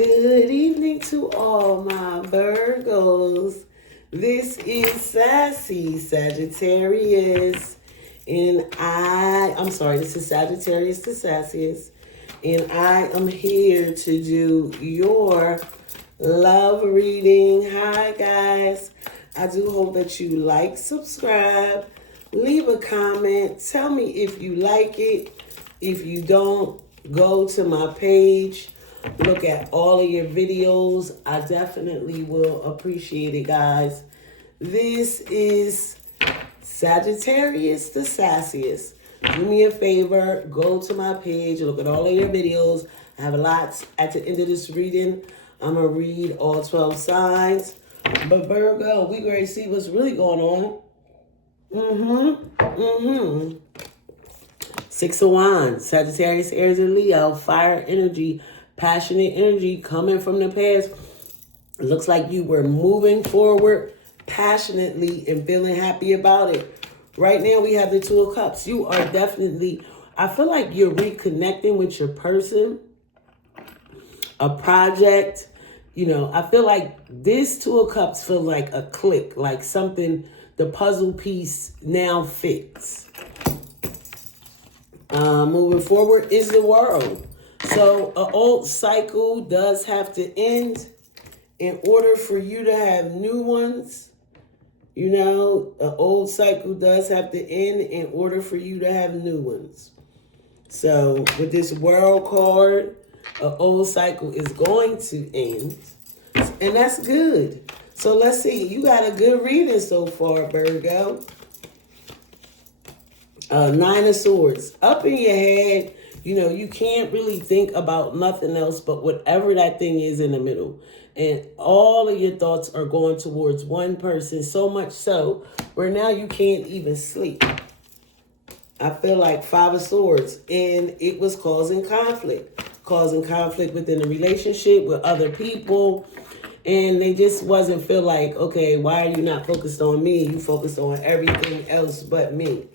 Good evening to all my Virgos. This is Sassy Sagittarius. This is Sagittarius the Sassiest. And I am here to do your love reading. Hi, guys. I do hope that you like, subscribe, leave a comment. Tell me if you like it. If you don't, go to my page. Look at all of your videos. I definitely will appreciate it, guys. This is Sagittarius the Sassiest. Do me a favor, go to my page, look at all of your videos. I have a lot at the end of this reading. I'm going to read all 12 signs. But Virgo, we ready to see what's really going on. Six of Wands, Sagittarius, Aries, and Leo, fire energy, passionate energy coming from the past. It looks like you were moving forward passionately and feeling happy about it. Right now we have the Two of Cups. You are definitely, I feel like you're reconnecting with your person, a project. You know, I feel like this Two of Cups feel like a click, like something, the puzzle piece now fits. Moving forward is the World. So an old cycle does have to end in order for you to have new ones. You know, an old cycle does have to end in order for you to have new ones. So with this World card, an old cycle is going to end. And that's good. So let's see. You got a good reading so far, Virgo. Nine of Swords. Up in your head, you know, you can't really think about nothing else but whatever that thing is in the middle. And all of your thoughts are going towards one person, so much so where now you can't even sleep. I feel like Five of Swords, and it was causing conflict within the relationship with other people. And they just wasn't feel like, okay, why are you not focused on me? You focused on everything else but me.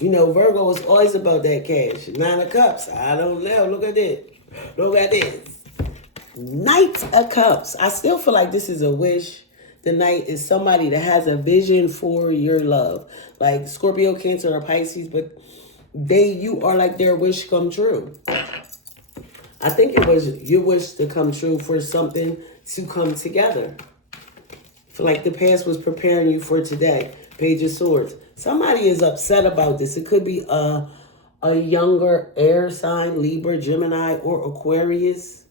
You know, Virgo is always about that cash. Nine of Cups. I don't know. Look at this. Look at this. Knight of Cups. I still feel like this is a wish. The Knight is somebody that has a vision for your love. Like Scorpio, Cancer, or Pisces. But you are like their wish come true. I think it was your wish to come true for something to come together. I feel like the past was preparing you for today. Page of Swords. Somebody is upset about this. It could be a younger air sign, Libra, Gemini, or Aquarius,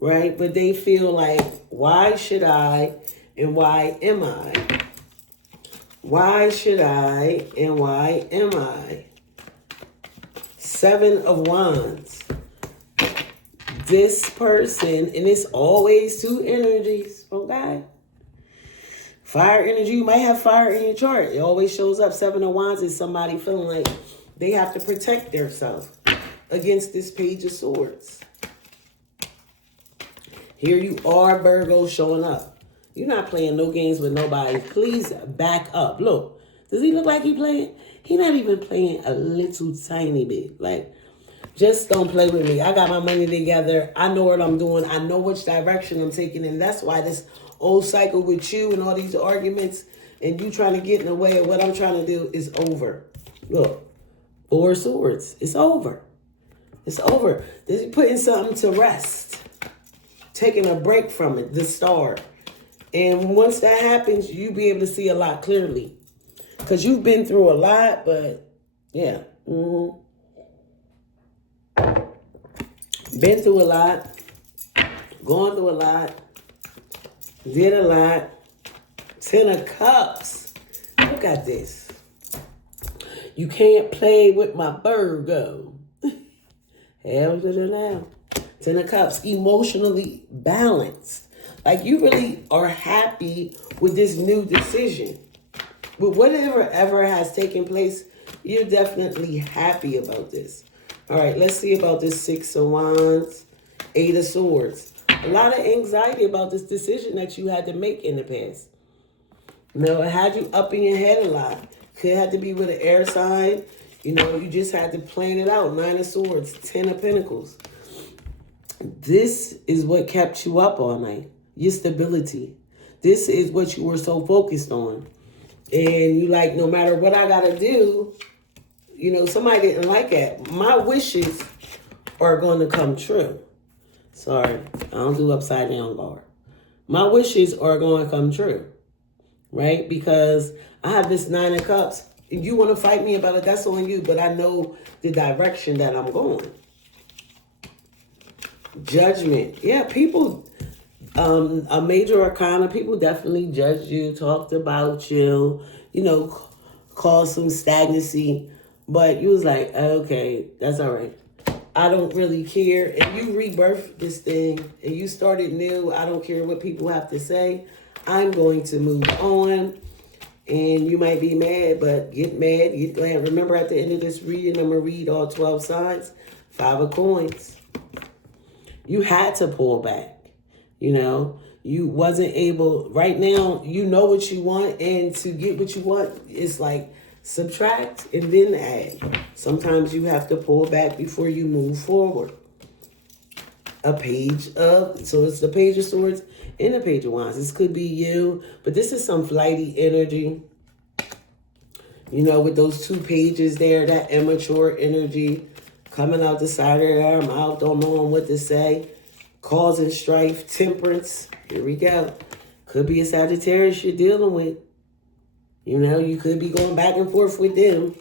right? But they feel like, why should I and why am I? Why should I and why am I? Seven of Wands. This person, and it's always two energies, okay? Fire energy, you might have fire in your chart. It always shows up. Seven of Wands is somebody feeling like they have to protect themselves against this Page of Swords. Here you are, Virgo, showing up. You're not playing no games with nobody. Please back up. Look, does he look like he playing? He not even playing a little tiny bit. Like, just don't play with me. I got my money together. I know what I'm doing. I know which direction I'm taking. And that's why this old cycle with you and all these arguments and you trying to get in the way of what I'm trying to do is over. Look, Four of Swords. It's over. It's over. This is putting something to rest. Taking a break from it, the Star. And once that happens, you'll be able to see a lot clearly. Because you've been through a lot, but yeah. Been through a lot. Gone through a lot. Did a lot. Ten of Cups. Look at this. You can't play with my Virgo. Hell to the now. Ten of Cups. Emotionally balanced. Like you really are happy with this new decision. With whatever ever has taken place, you're definitely happy about this. All right, let's see about this Six of Wands, Eight of Swords. A lot of anxiety about this decision that you had to make in the past. You know, it had you up in your head a lot. Could have to be with an air sign. You know, you just had to plan it out. Nine of Swords, Ten of Pentacles. This is what kept you up all night. Your stability. This is what you were so focused on. And you like, no matter what I got to do, you know, somebody didn't like that. My wishes are going to come true. Sorry, I don't do upside down bar. My wishes are going to come true, right? Because I have this 9 of Cups. If you want to fight me about it, that's on you. But I know the direction that I'm going. Judgment. Yeah, people, a major arcana, people definitely judged you, talked about you, you know, caused some stagnancy. But you was like, okay, that's all right. I don't really care. If you rebirthed this thing and you started new, I don't care what people have to say. I'm going to move on. And you might be mad, but get mad, get glad. Remember, at the end of this reading, I'm going to read all 12 signs. 5 of coins. You had to pull back. You know, you wasn't able. Right now, you know what you want. And to get what you want, it's like subtract and then add. Sometimes you have to pull back before you move forward. So it's the Page of Swords and the Page of Wands. This could be you, but this is some flighty energy. You know, with those 2 pages there, that immature energy coming out the side of their mouth, don't know what to say, causing strife, temperance. Here we go. Could be a Sagittarius you're dealing with. You know, you could be going back and forth with them.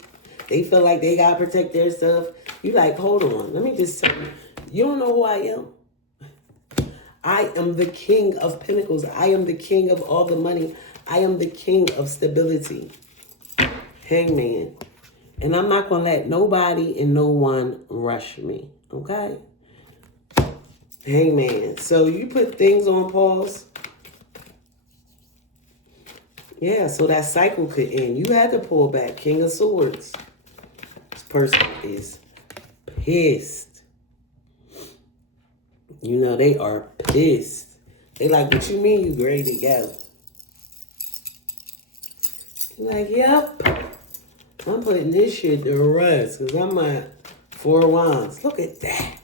They feel like they got to protect their stuff. You like, hold on, let me just tell you. You don't know who I am. I am the King of Pentacles. I am the king of all the money. I am the king of stability. Hangman. And I'm not going to let nobody and no one rush me. Okay? Hangman. So you put things on pause. Yeah, so that cycle could end. You had to pull back. King of Swords. This person is pissed. You know, they are pissed. They like, what you mean you ready to go? You're like, yep. I'm putting this shit to rest because I'm at 4 of Wands. Look at that.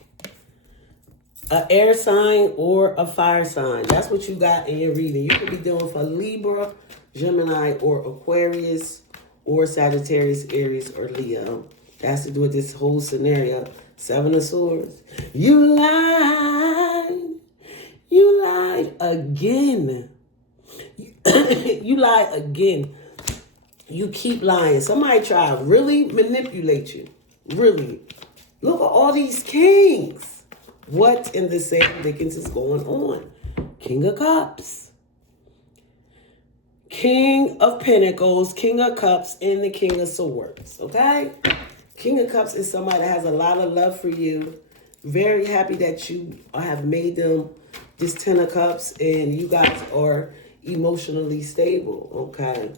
An air sign or a fire sign. That's what you got in your reading. You could be doing for Libra, Gemini, or Aquarius, or Sagittarius, Aries, or Leo. That has to do with this whole scenario. 7 of Swords. You lied. You lied again. You lied again. You keep lying. Somebody try to really manipulate you. Really. Look at all these kings. What in the same Dickens is going on? King of Cups. King of Pentacles, King of Cups, and the King of Swords. Okay? King of Cups is somebody that has a lot of love for you. Very happy that you have made them this 10 of Cups and you guys are emotionally stable. Okay?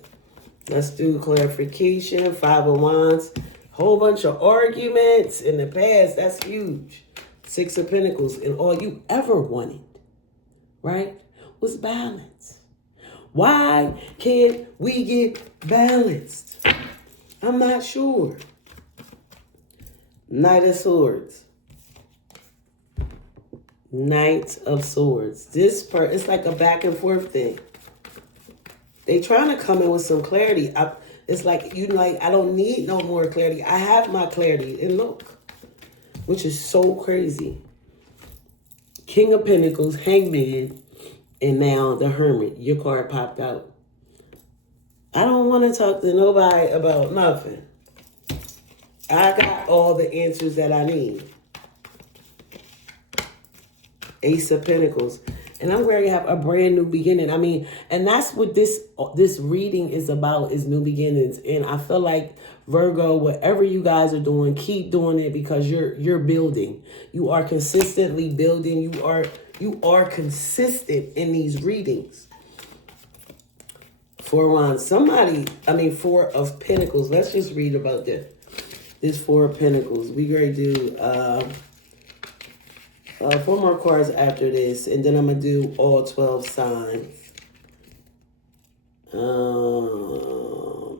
Let's do clarification. 5 of Wands. Whole bunch of arguments in the past. That's huge. 6 of Pentacles. And all you ever wanted, right, was balance. Why can't we get balanced? I'm not sure. Knight of Swords. Knight of Swords. It's like a back and forth thing. They trying to come in with some clarity. It's like, I don't need no more clarity. I have my clarity. And look, which is so crazy. King of Pentacles, Hangman, and now the Hermit. Your card popped out. I don't want to talk to nobody about nothing. I got all the answers that I need. Ace of Pentacles. And I'm ready to have a brand new beginning. I mean, and that's what this reading is about, is new beginnings. And I feel like, Virgo, whatever you guys are doing, keep doing it because you're building. You are consistently building. You are consistent in these readings. 4 of Wands. 4 of Pentacles. Let's just read about this. This 4 of Pentacles. We going to do 4 more cards after this, and then I'm going to do all 12 signs.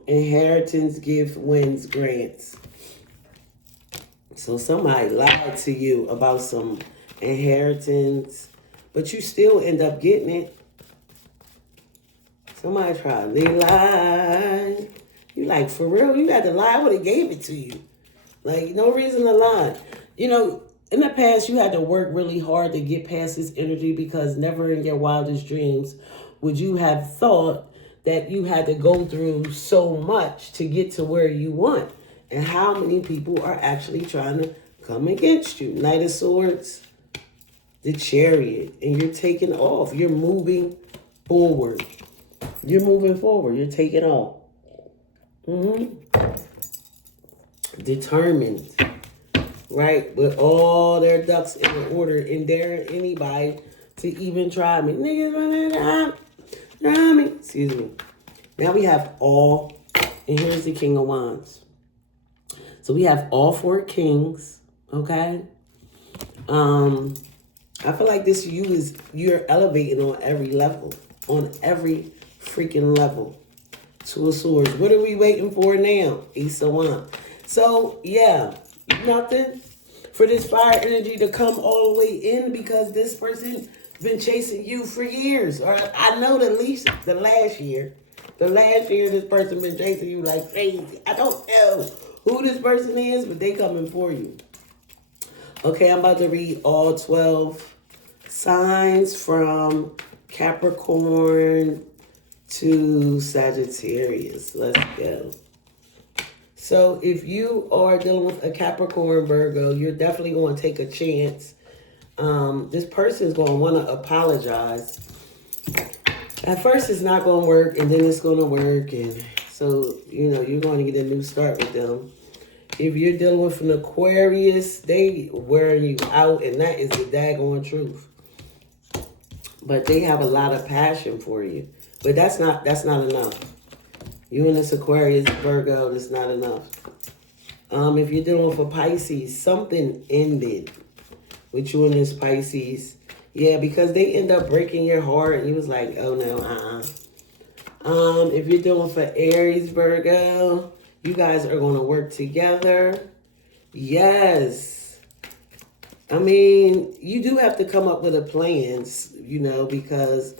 Inheritance, gift, wins, grants. So somebody lied to you about some inheritance, but you still end up getting it. Somebody try to lie. You like, for real? You had to lie? I would have gave it to you. Like, no reason to lie. You know, in the past, you had to work really hard to get past this energy, because never in your wildest dreams would you have thought that you had to go through so much to get to where you want. And how many people are actually trying to come against you? Knight of Swords, the Chariot, and you're taking off. You're moving forward. You're moving forward. You're taking off. Determined, right? With all their ducks in order, and dare anybody to even try me. Niggas wanna try me. Excuse me. Now we have all, and here's the King of Wands. So we have all 4 kings, okay? I feel like this you're elevating on every level, on every freaking level. 2 of Swords. What are we waiting for now? Ace of Wands. So, yeah, nothing for this fire energy to come all the way in, because this person been chasing you for years. Or I know at least the last year. The last year this person been chasing you like crazy. I don't know who this person is, but they coming for you. Okay, I'm about to read all 12 signs from Capricorn to Sagittarius. Let's go. So if you are dealing with a Capricorn, Virgo, you're definitely going to take a chance. This person is going to want to apologize. At first, it's not going to work, and then it's going to work. And so, you know, you're going to get a new start with them. If you're dealing with an Aquarius, they wearing you out, and that is the daggone truth. But they have a lot of passion for you. But that's not enough. You and this Aquarius, Virgo, that's not enough. If you're dealing with a Pisces, something ended with you and this Pisces. Yeah, because they end up breaking your heart, and you was like, oh no, if you're dealing with an Aries, Virgo, you guys are going to work together. Yes. I mean, you do have to come up with a plan, you know, because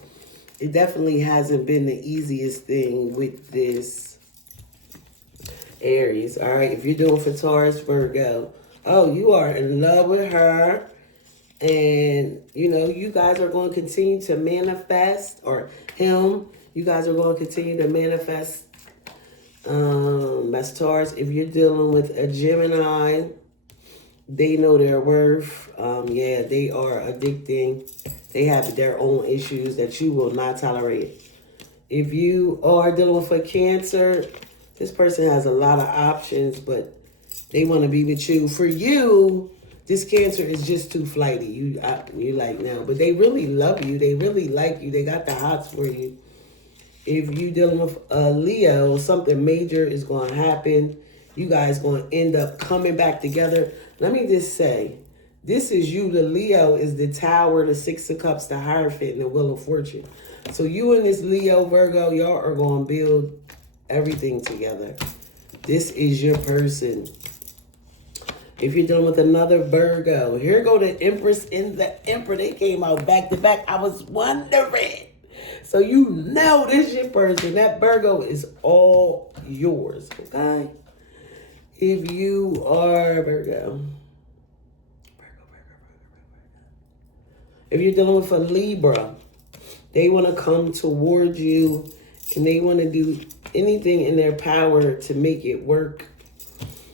it definitely hasn't been the easiest thing with this Aries. All right, if you're doing for Taurus, Virgo, oh, you are in love with her. And, you know, you guys are going to continue to manifest, or him, you guys are going to continue to manifest. That's Taurus. If you're dealing with a Gemini, they know their worth. Yeah, they are addicting. They have their own issues that you will not tolerate. If you are dealing with a Cancer, this person has a lot of options, but they want to be with you. For you, this Cancer is just too flighty. You like now, but they really love you. They really like you. They got the hots for you. If you're dealing with a Leo, something major is going to happen. You guys going to end up coming back together. Let me just say, this is you. The Leo is the Tower, the 6 of Cups, the Hierophant, and the Wheel of Fortune. So you and this Leo, Virgo, y'all are going to build everything together. This is your person. If you're dealing with another Virgo, here go the Empress and the Emperor. They came out back to back. I was wondering. So you know this your person. That Virgo is all yours, okay? If you are Virgo. If you're dealing with a Libra, they want to come towards you, and they want to do anything in their power to make it work.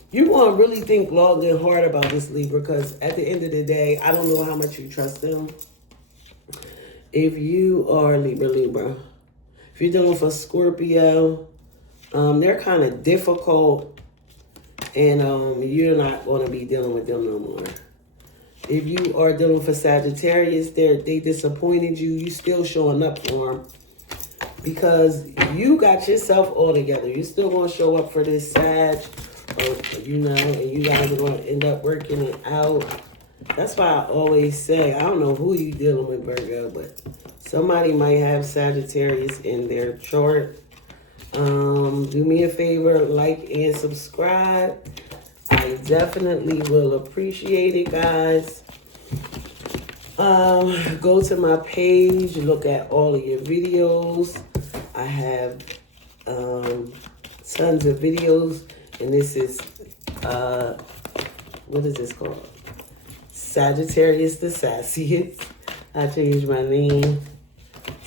You're going to really think long and hard about this, Libra, because at the end of the day, I don't know how much you trust them. If you are Libra, if you're dealing with a Scorpio, they're kind of difficult, and you're not going to be dealing with them no more. If you are dealing with a Sagittarius, they disappointed you. You still showing up for them because you got yourself all together. You're still going to show up for this Sag, or, you know, and you guys are going to end up working it out. That's why I always say, I don't know who you dealing with, Virgo, but somebody might have Sagittarius in their chart. Do me a favor, like and subscribe. I definitely will appreciate it, guys. Go to my page, look at all of your videos. I have tons of videos, and this is what is this called? Sagittarius the Sassiest. I changed my name.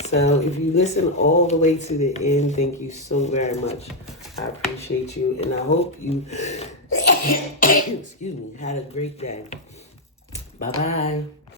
So if you listen all the way to the end, thank you so very much. I appreciate you, and I hope you excuse me, had a great day. Bye-bye.